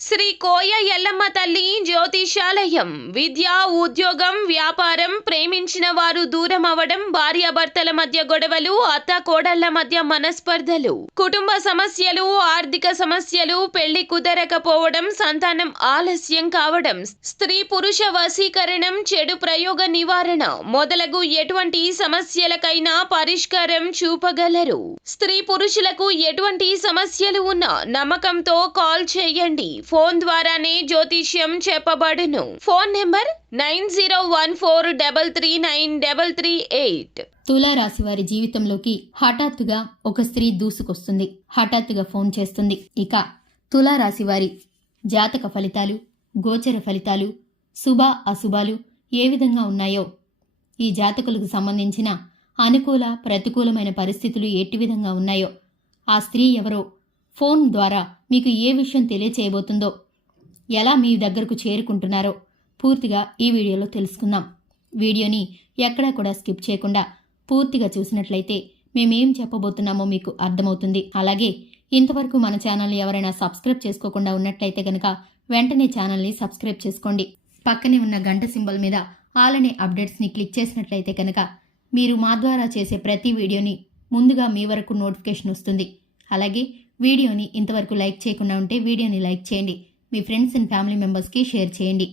శ్రీ కోయ ఎల్లమ్మ తల్లి జ్యోతిషాలయం. విద్య, ఉద్యోగం, వ్యాపారం, ప్రేమించిన వారు దూరం అవడం, భార్యాభర్తల మధ్య గొడవలు, అత్త కోడళ్ల మధ్య మనస్పర్ధలు, కుటుంబ సమస్యలు, ఆర్థిక సమస్యలు, పెళ్లి కుదరకపోవడం, సంతానం ఆలస్యం కావడం, స్త్రీ పురుష వశీకరణం, చెడు ప్రయోగ నివారణ మొదలగు ఎటువంటి సమస్యలకైనా పరిష్కారం చూపగలరు. స్త్రీ పురుషులకు ఎటువంటి సమస్యలు ఉన్నా నమ్మకంతో కాల్ చేయండి. ఫోన్ ద్వారానే జ్యోతిష్యం చెప్పబడును. Phone number 9014339338. తులారాశి వారి జీవితంలోకి హఠాత్తుగా ఒక స్త్రీ దూసుకొస్తుంది. హఠాత్తుగా ఫోన్ చేస్తుంది. ఇక తులారాశి వారి జాతక ఫలితాలు, గోచర ఫలితాలు, శుభ అశుభాలు ఏ విధంగా ఉన్నాయో, ఈ జాతకులకు సంబంధించిన అనుకూల ప్రతికూలమైన పరిస్థితులు ఎట్టి విధంగా ఉన్నాయో, ఆ స్త్రీ ఎవరో, ఫోన్ ద్వారా మీకు ఏ విషయం తెలియచేయబోతుందో, ఎలా మీ దగ్గరకు చేరుకుంటున్నారో పూర్తిగా ఈ వీడియోలో తెలుసుకుందాం. వీడియోని ఎక్కడా కూడా స్కిప్ చేయకుండా పూర్తిగా చూసినట్లయితే మేమేం చెప్పబోతున్నామో మీకు అర్థమవుతుంది. అలాగే ఇంతవరకు మన ఛానల్ని ఎవరైనా సబ్స్క్రైబ్ చేసుకోకుండా ఉన్నట్లయితే కనుక వెంటనే ఛానల్ని సబ్స్క్రైబ్ చేసుకోండి. పక్కనే ఉన్న గంట సింబల్ మీద ఆల్ అనే అప్డేట్స్ని క్లిక్ చేసినట్లయితే కనుక మీరు మా ద్వారా చేసే ప్రతి వీడియోని ముందుగా మీ వరకు నోటిఫికేషన్ వస్తుంది. అలాగే వీడియోని ఇంతవరకు లైక్ చేయకుండా ఉంటే వీడియోని లైక్ చేయండి. మీ ఫ్రెండ్స్ అండ్ ఫ్యామిలీ మెంబర్స్కి షేర్ చేయండి.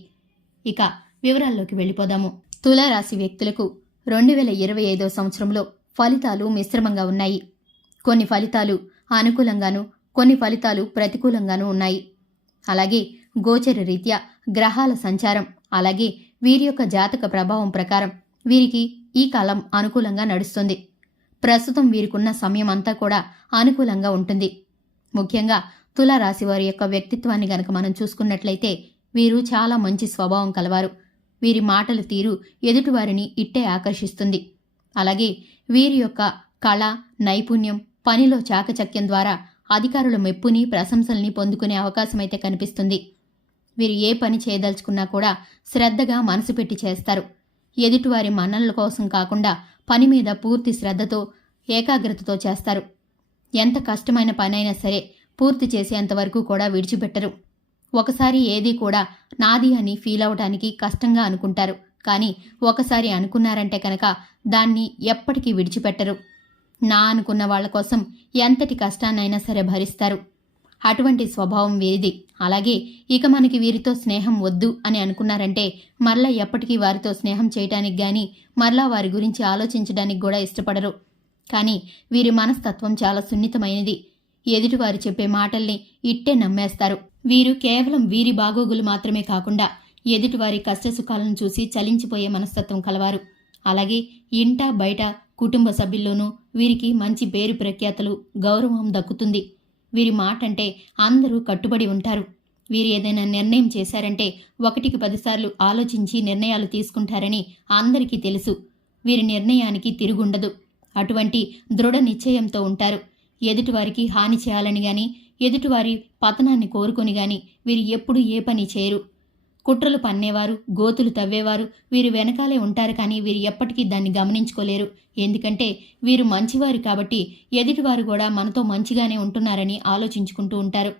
ఇక వివరాల్లోకి వెళ్ళిపోదాము. తులారాశి వ్యక్తులకు 2025 సంవత్సరంలో ఫలితాలు మిశ్రమంగా ఉన్నాయి. కొన్ని ఫలితాలు అనుకూలంగాను, కొన్ని ఫలితాలు ప్రతికూలంగానూ ఉన్నాయి. అలాగే గోచర రీత్యా గ్రహాల సంచారం, అలాగే వీరి యొక్క జాతక ప్రభావం ప్రకారం వీరికి ఈ కాలం అనుకూలంగా నడుస్తుంది. ప్రస్తుతం వీరికున్న సమయం అంతా కూడా అనుకూలంగా ఉంటుంది. ముఖ్యంగా తులారాశి వారి యొక్క వ్యక్తిత్వాన్ని గనక మనం చూసుకున్నట్లయితే వీరు చాలా మంచి స్వభావం కలవారు. వీరి మాటల తీరు ఎదుటివారిని ఇట్టే ఆకర్షిస్తుంది. అలాగే వీరి యొక్క కళ, నైపుణ్యం, పనిలో చాకచక్యం ద్వారా అధికారుల మెప్పుని, ప్రశంసల్ని పొందుకునే అవకాశం అయితే కనిపిస్తుంది. వీరు ఏ పని చేయదలుచుకున్నా కూడా శ్రద్ధగా మనసు పెట్టి చేస్తారు. ఎదుటివారి మన్ననల కోసం కాకుండా పని మీద పూర్తి శ్రద్ధతో, ఏకాగ్రతతో చేస్తారు. ఎంత కష్టమైన పనైనా సరే పూర్తి చేసేంతవరకు కూడా విడిచిపెట్టరు. ఒకసారి ఏది కూడా నాది అని ఫీల్ అవడానికి కష్టంగా అనుకుంటారు. కానీ ఒకసారి అనుకున్నారంటే కనుక దాన్ని ఎప్పటికీ విడిచిపెట్టరు. నా అనుకున్న వాళ్ల కోసం ఎంతటి కష్టాన్నైనా సరే భరిస్తారు. అటువంటి స్వభావం వీరిది. అలాగే ఇక మనకి వీరితో స్నేహం వద్దు అని అనుకున్నారంటే మరలా ఎప్పటికీ వారితో స్నేహం చేయటానికి గాని, మరలా వారి గురించి ఆలోచించడానికి కూడా ఇష్టపడరు. కానీ వీరి మనస్తత్వం చాలా సున్నితమైనది. ఎదుటివారు చెప్పే మాటల్ని ఇట్టే నమ్మేస్తారు. వీరు కేవలం వీరి బాగోగులు మాత్రమే కాకుండా ఎదుటివారి కష్టసుఖాలను చూసి చలించిపోయే మనస్తత్వం కలవారు. అలాగే ఇంట బయట కుటుంబ సభ్యుల్లోనూ వీరికి మంచి పేరు ప్రఖ్యాతలు, గౌరవం దక్కుతుంది. వీరి మాట అంటే అందరూ కట్టుబడి ఉంటారు. వీరు ఏదైనా నిర్ణయం చేశారంటే 1కి 10 సార్లు ఆలోచించి నిర్ణయాలు తీసుకుంటారని అందరికీ తెలుసు. వీరి నిర్ణయానికి తిరుగుండదు. అటువంటి దృఢ నిశ్చయంతో ఉంటారు. ఎదుటివారికి హాని చేయాలని గాని, ఎదుటివారి పతనాన్ని కోరుకొని గాని వీరు ఎప్పుడూ ఏ పని చేయరు. కుట్రలు పన్నేవారు, గోతులు తవ్వేవారు వీరు వెనకాలే ఉంటారు. కానీ వీరు ఎప్పటికీ దాన్ని గమనించుకోలేరు. ఎందుకంటే వీరు మంచివారు కాబట్టి ఎదుటివారు కూడా మనతో మంచిగానే ఉంటున్నారని ఆలోచించుకుంటూ ఉంటారు.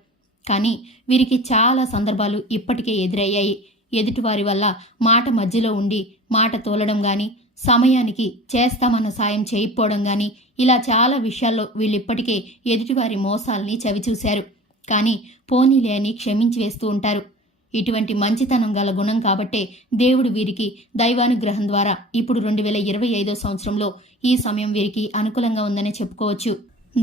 కానీ వీరికి చాలా సందర్భాలు ఇప్పటికే ఎదురయ్యాయి. ఎదుటివారి వల్ల మాట మధ్యలో ఉండి మాట తోలడం గాని, సమయానికి చేస్తామన్న సాయం చేయకపోవడం గాని, ఇలా చాలా విషయాల్లో వీళ్ళిప్పటికే ఎదుటివారి మోసాల్ని చవిచూశారు. కానీ పోనీలే అని క్షమించి వేస్తూ ఉంటారు. ఇటువంటి మంచితనం గల గుణం కాబట్టే దేవుడు వీరికి దైవానుగ్రహం ద్వారా ఇప్పుడు 2025 సంవత్సరంలో ఈ సమయం వీరికి అనుకూలంగా ఉందనే చెప్పుకోవచ్చు.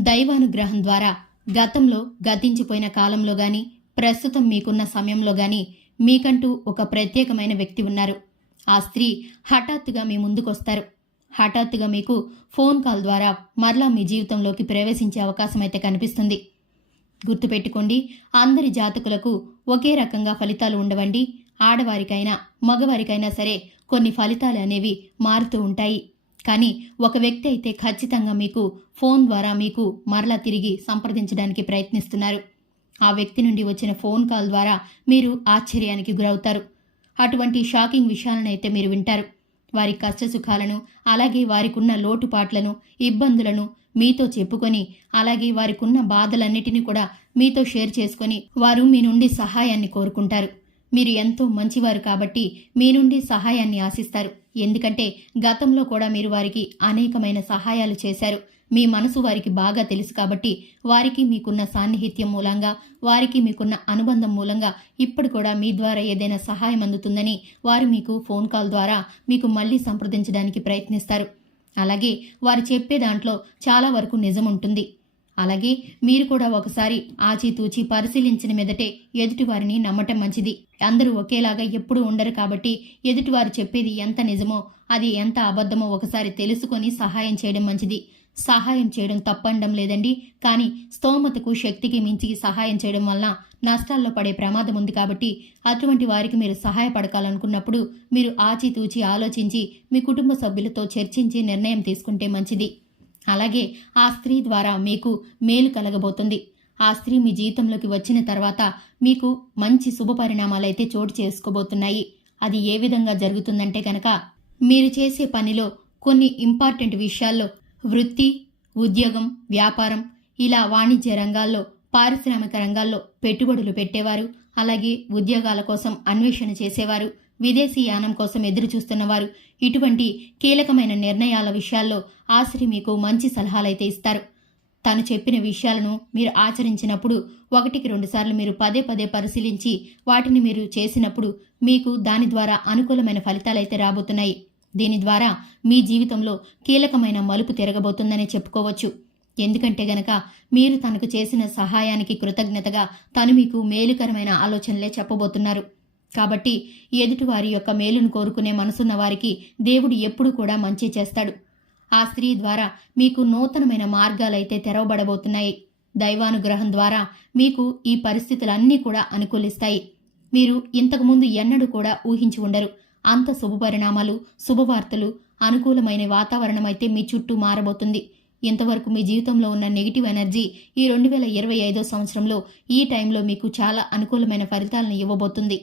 దైవానుగ్రహం ద్వారా గతంలో గతించిపోయిన కాలంలో గాని, ప్రస్తుతం మీకున్న సమయంలో గాని మీకంటూ ఒక ప్రత్యేకమైన వ్యక్తి ఉన్నారు. ఆ స్త్రీ హఠాత్తుగా మీ ముందుకొస్తారు. హఠాత్తుగా మీకు ఫోన్ కాల్ ద్వారా మరలా మీ జీవితంలోకి ప్రవేశించే అవకాశం అయితే కనిపిస్తుంది. గుర్తుపెట్టుకోండి, అందరి జాతకులకు ఒకే రకంగా ఫలితాలు ఉండవండి. ఆడవారికైనా మగవారికైనా సరే కొన్ని ఫలితాలు అనేవి మారుతూ ఉంటాయి. కానీ ఒక వ్యక్తి అయితే ఖచ్చితంగా మీకు ఫోన్ ద్వారా మీకు మరలా తిరిగి సంప్రదించడానికి ప్రయత్నిస్తున్నారు. ఆ వ్యక్తి నుండి వచ్చిన ఫోన్ కాల్ ద్వారా మీరు ఆశ్చర్యానికి గురవుతారు. అటువంటి షాకింగ్ విషయాలనైతే మీరు వింటారు. వారి కష్టసుఖాలను, అలాగే వారికున్న లోటుపాట్లను, ఇబ్బందులను మీతో చెప్పుకొని, అలాగే వారికున్న బాధలన్నిటినీ కూడా మీతో షేర్ చేసుకొని వారు మీ నుండి సహాయాన్ని కోరుకుంటారు. మీరు ఎంతో మంచివారు కాబట్టి మీ నుండి సహాయాన్ని ఆశిస్తారు. ఎందుకంటే గతంలో కూడా మీరు వారికి అనేకమైన సహాయాలు చేశారు. మీ మనసు వారికి బాగా తెలుసు కాబట్టి వారికి మీకున్న సాన్నిహిత్యం మూలంగా, వారికి మీకున్న అనుబంధం మూలంగా ఇప్పుడు కూడా మీ ద్వారా ఏదైనా సహాయం అందుతుందని వారు మీకు ఫోన్ కాల్ ద్వారా మీకు మళ్ళీ సంప్రదించడానికి ప్రయత్నిస్తారు. అలాగే వారు చెప్పే దాంట్లో చాలా వరకు నిజం ఉంటుంది. అలాగే మీరు కూడా ఒకసారి ఆచితూచి పరిశీలించిన మీదటే ఎదుటివారిని నమ్మటం మంచిది. అందరూ ఒకేలాగా ఎప్పుడూ ఉండరు కాబట్టి ఎదుటివారు చెప్పేది ఎంత నిజమో అది ఎంత అబద్ధమో ఒకసారి తెలుసుకొని సహాయం చేయడం మంచిది. సహాయం చేయడం తప్పనడం లేదండి, కానీ స్తోమతకు శక్తికి మించి సహాయం చేయడం వల్ల నష్టాల్లో పడే ప్రమాదం ఉంది. కాబట్టి అటువంటి వారికి మీరు సహాయపడకాలనుకున్నప్పుడు మీరు ఆచితూచి ఆలోచించి మీ కుటుంబ సభ్యులతో చర్చించి నిర్ణయం తీసుకుంటే మంచిది. అలాగే ఆ స్త్రీ ద్వారా మీకు మేలు కలగబోతుంది. ఆ స్త్రీ మీ జీవితంలోకి వచ్చిన తర్వాత మీకు మంచి శుభ పరిణామాలైతే చోటు చేసుకోబోతున్నాయి. అది ఏ విధంగా జరుగుతుందంటే కనుక మీరు చేసే పనిలో కొన్ని ఇంపార్టెంట్ విషయాల్లో వృత్తి, ఉద్యోగం, వ్యాపారం, ఇలా వాణిజ్య రంగాల్లో, పారిశ్రామిక రంగాల్లో పెట్టుబడులు పెట్టేవారు, అలాగే ఉద్యోగాల కోసం అన్వేషణ చేసేవారు, విదేశీ యానం కోసం ఎదురు చూస్తున్నవారు, ఇటువంటి కీలకమైన నిర్ణయాల విషయాల్లో ఆ స్త్రీ మీకు మంచి సలహాలైతే ఇస్తారు. తను చెప్పిన విషయాలను మీరు ఆచరించినప్పుడు 1-2 సార్లు మీరు పదే పదే పరిశీలించి వాటిని మీరు చేసినప్పుడు మీకు దాని ద్వారా అనుకూలమైన ఫలితాలైతే రాబోతున్నాయి. దీని ద్వారా మీ జీవితంలో కీలకమైన మలుపు తిరగబోతుందని చెప్పుకోవచ్చు. ఎందుకంటే గనక మీరు తనకు చేసిన సహాయానికి కృతజ్ఞతగా తను మీకు మేలుకరమైన ఆలోచనలే చెప్పబోతున్నారు. కాబట్టి ఎదుటివారి యొక్క మేలును కోరుకునే మనసున్న వారికి దేవుడు ఎప్పుడూ కూడా మంచి చేస్తాడు. ఆ స్త్రీ ద్వారా మీకు నూతనమైన మార్గాలైతే తెరవబడబోతున్నాయి. దైవానుగ్రహం ద్వారా మీకు ఈ పరిస్థితులన్నీ కూడా అనుకూలిస్తాయి. మీరు ఇంతకుముందు ఎన్నడూ కూడా ఊహించి ఉండరు. అంత శుభపరిణామాలు, శుభవార్తలు, అనుకూలమైన వాతావరణం అయితే మీ చుట్టూ మారబోతుంది. ఇంతవరకు మీ జీవితంలో ఉన్న నెగిటివ్ ఎనర్జీ ఈ 2025 సంవత్సరంలో ఈ టైంలో మీకు చాలా అనుకూలమైన ఫలితాలను ఇవ్వబోతుంది.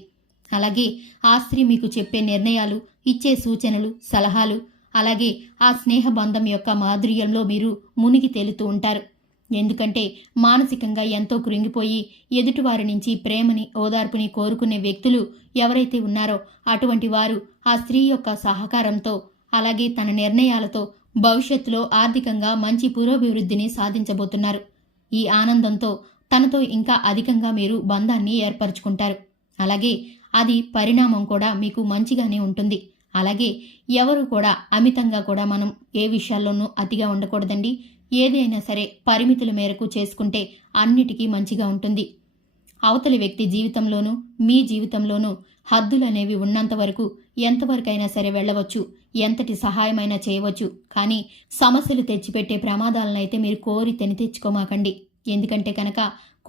అలాగే ఆ స్త్రీ మీకు చెప్పే నిర్ణయాలు, ఇచ్చే సూచనలు, సలహాలు, అలాగే ఆ స్నేహ బంధం యొక్క మాధుర్యంలో మీరు మునిగి తేలుతూ ఉంటారు. ఎందుకంటే మానసికంగా ఎంతో కృంగిపోయి ఎదుటివారి నుంచి ప్రేమని, ఓదార్పుని కోరుకునే వ్యక్తులు ఎవరైతే ఉన్నారో అటువంటి వారు ఆ స్త్రీ యొక్క సహకారంతో, అలాగే తన నిర్ణయాలతో భవిష్యత్తులో ఆర్థికంగా మంచి పురోభివృద్ధిని సాధించబోతున్నారు. ఈ ఆనందంతో తనతో ఇంకా అధికంగా మీరు బంధాన్ని ఏర్పరచుకుంటారు. అలాగే అది పరిణామం కూడా మీకు మంచిగానే ఉంటుంది. అలాగే ఎవరు కూడా అమితంగా కూడా మనం ఏ విషయాల్లోనూ అతిగా ఉండకూడదండి. ఏదైనా సరే పరిమితుల మేరకు చేసుకుంటే అన్నిటికీ మంచిగా ఉంటుంది. అవతలి వ్యక్తి జీవితంలోనూ మీ జీవితంలోనూ హద్దులనేవి ఉన్నంత వరకు ఎంతవరకైనా సరే వెళ్ళవచ్చు, ఎంతటి సహాయమైనా చేయవచ్చు. కానీ సమస్యలు తెచ్చిపెట్టే ప్రమాదాలనైతే మీరు కోరి తెచ్చుకోమాకండి. ఎందుకంటే కనుక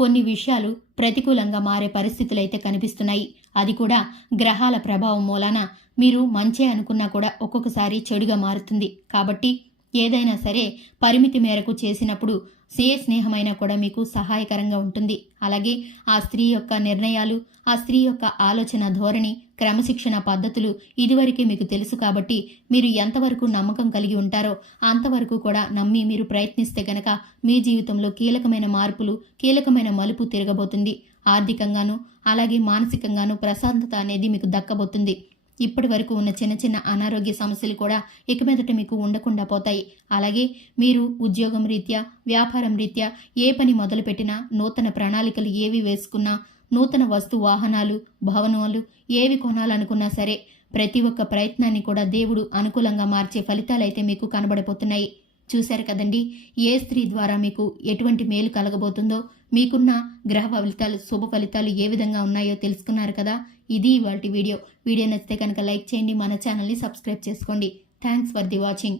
కొన్ని విషయాలు ప్రతికూలంగా మారే పరిస్థితులైతే కనిపిస్తున్నాయి. అది కూడా గ్రహాల ప్రభావం మూలాన మీరు మంచే అనుకున్నా కూడా ఒక్కొక్కసారి చెడుగా మారుతుంది. కాబట్టి ఏదైనా సరే పరిమితి మేరకు చేసినప్పుడు స్నేహమైనా కూడా మీకు సహాయకరంగా ఉంటుంది. అలాగే ఆ స్త్రీ యొక్క నిర్ణయాలు, ఆ స్త్రీ యొక్క ఆలోచన ధోరణి, క్రమశిక్షణ పద్ధతులు ఇదివరకే మీకు తెలుసు. కాబట్టి మీరు ఎంతవరకు నమ్మకం కలిగి ఉంటారో అంతవరకు కూడా నమ్మి మీరు ప్రయత్నిస్తే గనక మీ జీవితంలో కీలకమైన మార్పులు, కీలకమైన మలుపు తిరగబోతుంది. ఆర్థికంగాను అలాగే మానసికంగాను ప్రశాంతత అనేది మీకు దక్కబోతుంది. ఇప్పటి వరకు ఉన్న చిన్న చిన్న అనారోగ్య సమస్యలు కూడా ఇక మీదట మీకు ఉండకుండా పోతాయి. అలాగే మీరు ఉద్యోగం రీత్యా, వ్యాపారం రీత్యా ఏ పని మొదలుపెట్టినా, నూతన ప్రణాళికలు ఏవి వేసుకున్నా, నూతన వస్తు వాహనాలు, భవనాలు ఏవి కొనాలనుకున్నా సరే ప్రతి ఒక్క ప్రయత్నాన్ని కూడా దేవుడు అనుకూలంగా మార్చే ఫలితాలైతే మీకు కనబడిపోతున్నాయి. చూశారు కదండి, ఏ స్త్రీ ద్వారా మీకు ఎటువంటి మేలు కలగబోతుందో, మీకున్న గ్రహ ఫలితాలు, శుభ ఫలితాలు ఏ విధంగా ఉన్నాయో తెలుసుకున్నారు కదా. ఇది ఇవాల్టి వీడియో. వీడియో నచ్చితే కనుక లైక్ చేయండి, మన ఛానల్ని సబ్స్క్రైబ్ చేసుకోండి. Thanks for the watching.